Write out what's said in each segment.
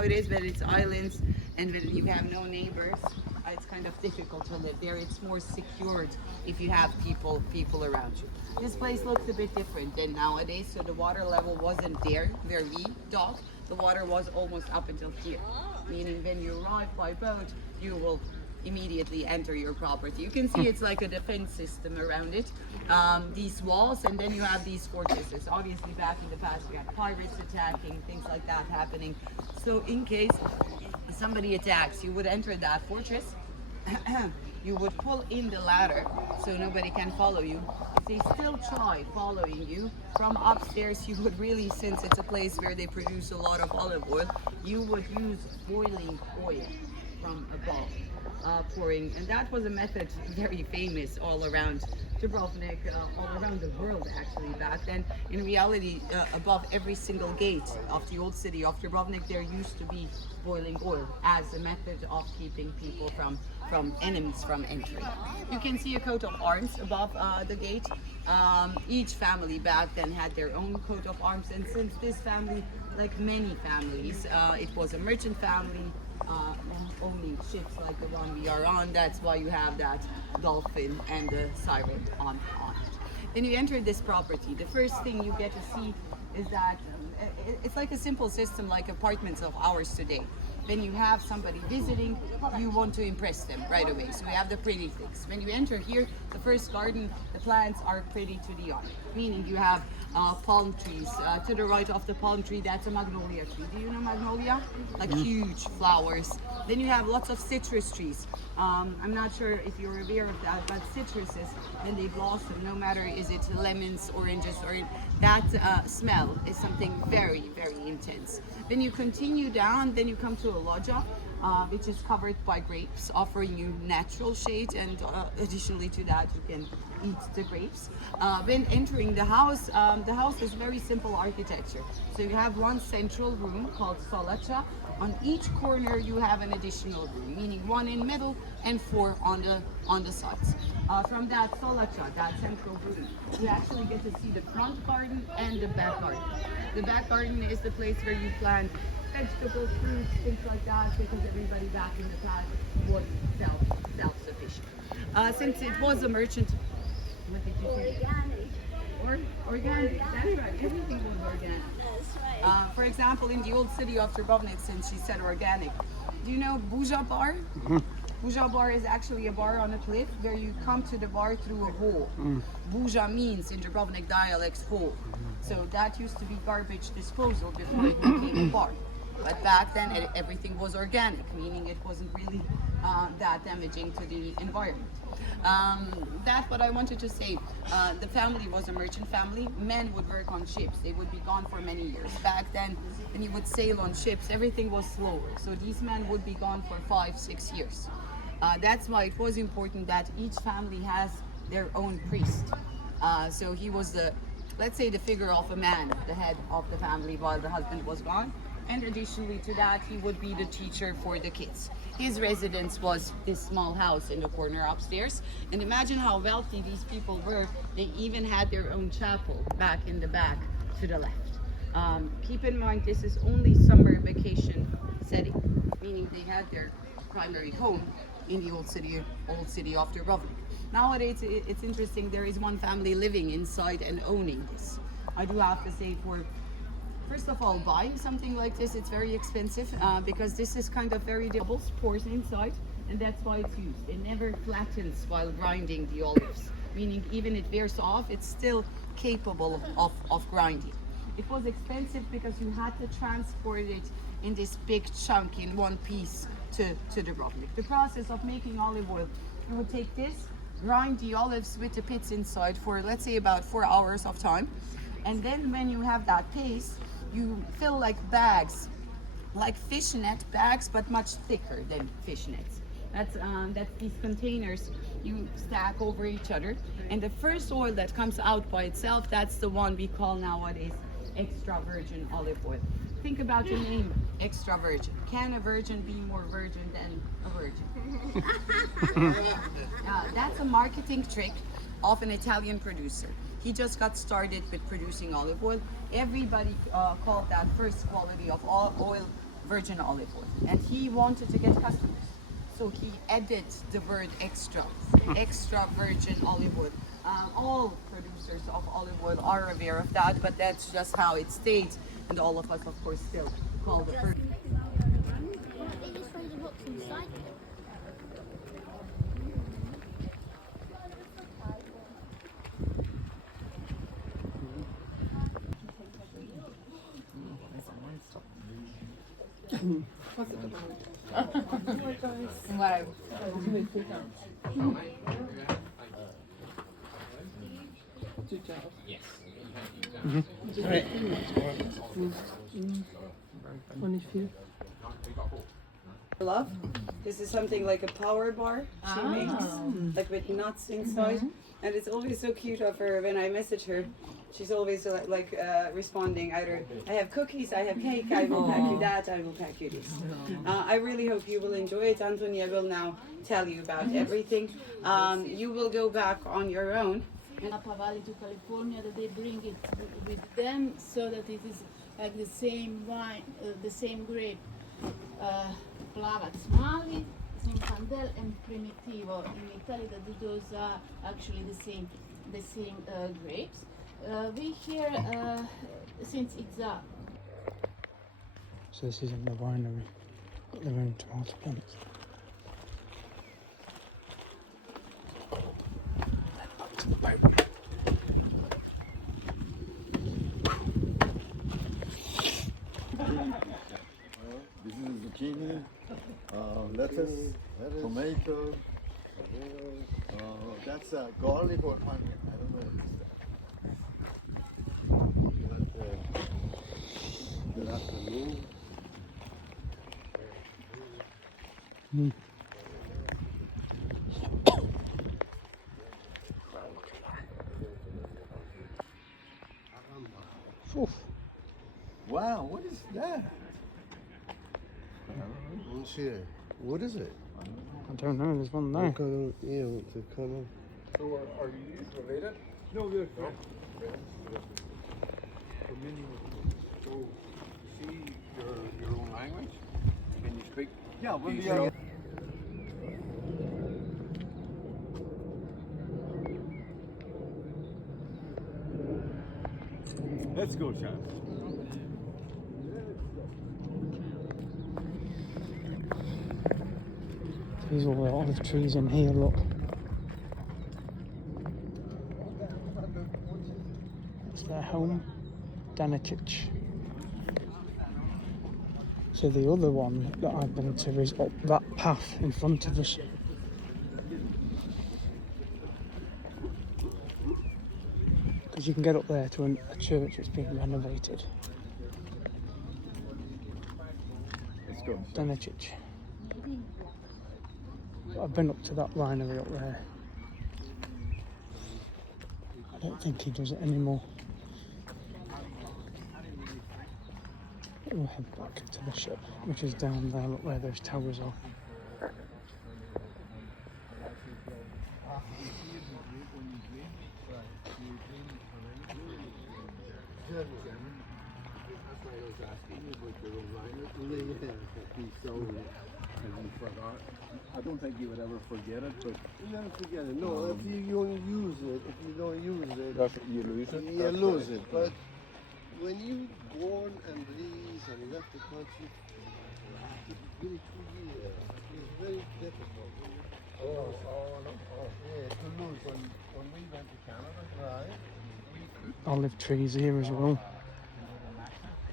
how it is when it's islands and when you have no neighbors. It's kind of difficult to live there. It's more secured if you have people around you. This place looks a bit different than nowadays. So the water level wasn't there where we dock. The water was almost up until here. Meaning when you arrive by boat, you will immediately enter your property. You can see it's like a defense system around it. These walls, and then you have these fortresses. Obviously back in the past you had pirates attacking, things like that happening. So in case somebody attacks, you would enter that fortress. You would pull in the ladder so nobody can follow you. If they still try following you from upstairs, you would really, since it's a place where they produce a lot of olive oil, you would use boiling oil from above, pouring. And that was a method very famous all around Dubrovnik, all around the world actually back then. In reality, above every single gate of the old city of Dubrovnik, there used to be boiling oil as a method of keeping people from enemies from entering. You can see a coat of arms above the gate. Each family back then had their own coat of arms, and since this family, like many families, it was a merchant family, owning ships like the one we are on. That's why you have that dolphin and the siren on it. Then you enter this property. The first thing you get to see is that it's like a simple system like apartments of ours today. When you have somebody visiting, you want to impress them right away. So we have the pretty things. When you enter here, the first garden, the plants are pretty to the eye. Meaning you have palm trees. To the right of the palm tree, that's a magnolia tree. Do you know magnolia? Like huge flowers. Then you have lots of citrus trees. I'm not sure if you're aware of that, but citruses, when they blossom, no matter is it lemons, oranges, or that smell is something very, very intense. When you continue down, then you come to a loggia, which is covered by grapes, offering you natural shade, and additionally to that, you can eat the grapes. When entering the house is very simple architecture. So you have one central room called Solacha. On each corner you have an additional room, meaning one in middle and four on the sides. From that Solacha, that central room, you actually get to see the front garden and the back garden. The back garden is the place where you plant vegetables, fruits, things like that, because everybody back in the past was self-sufficient. Since it was a merchant, what did you say? Organic, that's right, everything was organic. That's right. For example, in the old city of Dubrovnik, since she said organic, do you know Buja Bar? Buja Bar is actually a bar on a cliff where you come to the bar through a hole. Buja means in Dubrovnik dialects hole. So that used to be garbage disposal before it became a bar. But back then everything was organic, meaning it wasn't really that damaging to the environment. That's what I wanted to say. The family was a merchant family. Men would work on ships. They would be gone for many years. Back then, when you would sail on ships, everything was slower. So these men would be gone for 5-6 years. That's why it was important that each family has their own priest. So he was let's say the figure of a man, the head of the family while the husband was gone. And additionally to that, he would be the teacher for the kids. His residence was this small house in the corner upstairs. And imagine how wealthy these people were. They even had their own chapel back in the back to the left. Keep in mind, this is only summer vacation setting, meaning they had their primary home in the old city of Dubrovnik. Nowadays, it's interesting, there is one family living inside and owning this. I do have to say, first of all, buying something like this, it's very expensive because this is kind of very bubbles, pores inside, and that's why it's used. It never flattens while grinding the olives, meaning even it wears off, it's still capable of grinding. It was expensive because you had to transport it in this big chunk in one piece to Dubrovnik. The process of making olive oil, you would take this, grind the olives with the pits inside for, let's say, about 4 hours of time, and then when you have that paste, you fill like bags, like fishnet bags, but much thicker than fishnets. That's these containers you stack over each other, and the first oil that comes out by itself, that's the one we call nowadays extra virgin olive oil. Think about the name, extra virgin. Can a virgin be more virgin than a virgin? That's a marketing trick of an Italian producer. He just got started with producing olive oil. Everybody called that first quality of oil virgin olive oil, and he wanted to get customers, so he added the word extra, extra virgin olive oil. All producers of olive oil are aware of that, but that's just how it stayed, and all of us, of course, still call the virgin. They just find the rocks inside it. Wow. Love. This is something like a power bar she makes, like with nuts inside, and it's always so cute of her. When I message her, she's always responding either I have cookies, I have cake, I will pack you that, I will pack you this. I really hope you will enjoy it. Antonia will now tell you about everything. You will go back on your own. Napa Valley to California, that they bring it with them so that it is like the same wine, the same grape. Plavac Mali, Zinfandel and Primitivo in Italy, that those are actually the same grapes. We here, since it's a... So this is in the winery, got their own tomato plants. Back to the boat. This is zucchini, lettuce, tomato, that's garlic or onion, I don't know what it's that. Good afternoon. Wow, what is that? Let's see. What is it? I don't know, there's one there. What kind of, yeah, what's it kind of? So are you related? No, we're friends. So see your own language? Can you speak? Yeah, when we Israel? are. Let's go, Sean. There's all the olive trees in here, look. It's their home, Danicic. So the other one that I've been to is up that path in front of us. Because you can get up there to a church that's being renovated. Let's go. Danicic. I've been up to that winery up there. I don't think he does it anymore. We'll head back to the ship, which is down there, look where those towers are. That's why I was asking you about your own language. He's so, as you forgot. I don't think you would ever forget it, but You never forget it. No, if you don't use it, if you don't use it, you lose it. you lose it. But when you born and raised and left the country, it's really 2 years. It's very difficult. No. Yeah, to lose. When we went to Canada, Right. Olive trees here as well.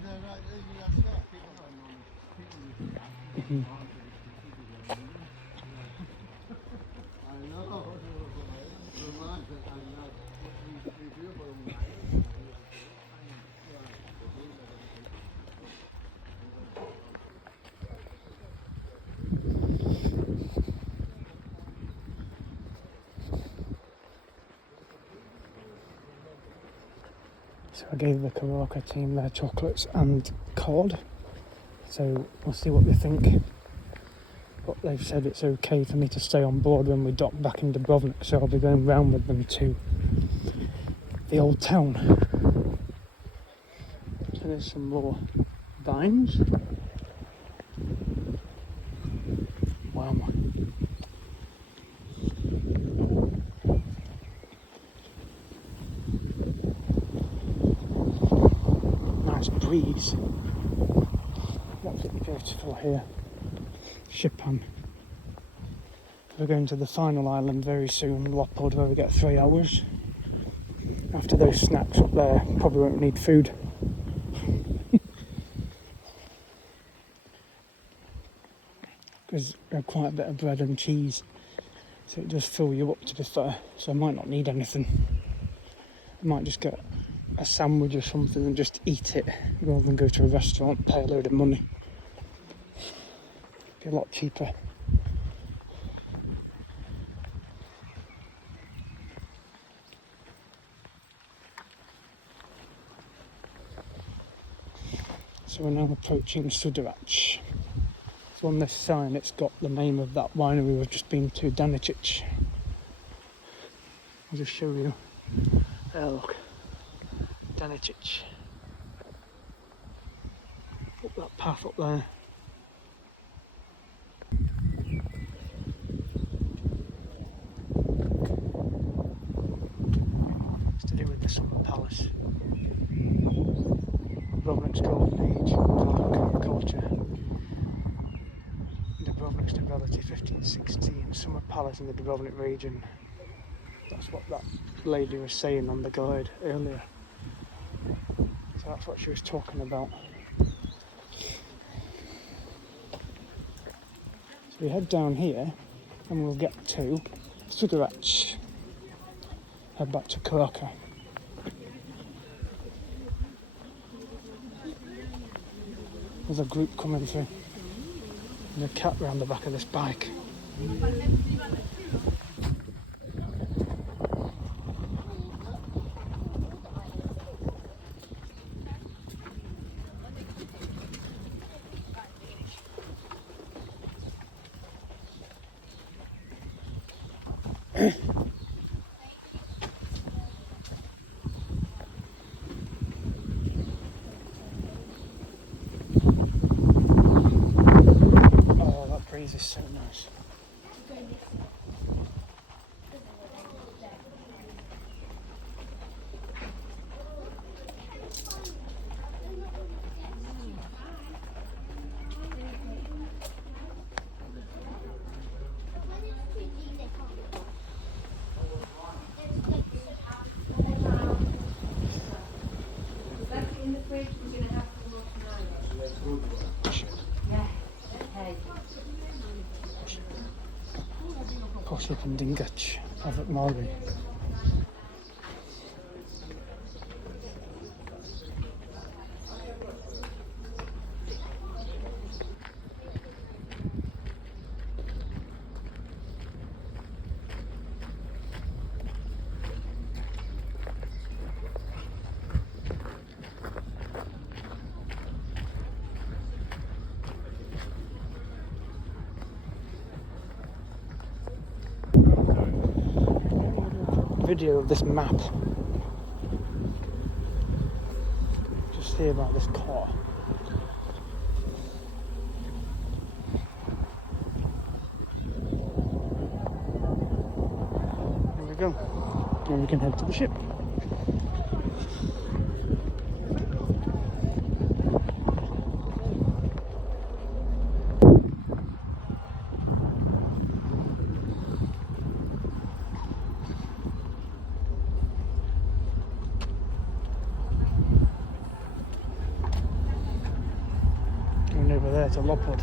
Then right there you have stuff. I know. So I gave the Caracas team their chocolates and cod. So we'll see what they think. But they've said it's okay for me to stay on board when we dock back in Dubrovnik, so I'll be going round with them to the old town. So there's some more vines. breeze. Absolutely beautiful here. Shipan. We're going to the final island very soon, Lopod, where we get 3 hours. After those snacks up there, probably won't need food. Because we have quite a bit of bread and cheese, so it does fill you up, to be fair. So I might not need anything. I might just get a sandwich or something and just eat it rather than go to a restaurant and pay a load of money. Be a lot cheaper. So we're now approaching Sudarach. So on this sign it's got the name of that winery we've just been to, Danicic. I'll just show you. There, look. Danicic. Up that path up there. It's to do with the Summer Palace. Dubrovnik's golden age, culture. Dubrovnik's developed 1516, Summer Palace in the Dubrovnik region. That's what that lady was saying on the guide earlier. So that's what she was talking about. So we head down here and we'll get to Sudarach. Head back to Karaka. There's a group coming through. And a cat round the back of this bike. Oh, that breeze is so nice. Posip and Dingach, Avot Mori. Video of this map. Just hear about this car. There we go. And we can head to the ship. And over there to Lopod.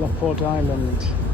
Leopard Island.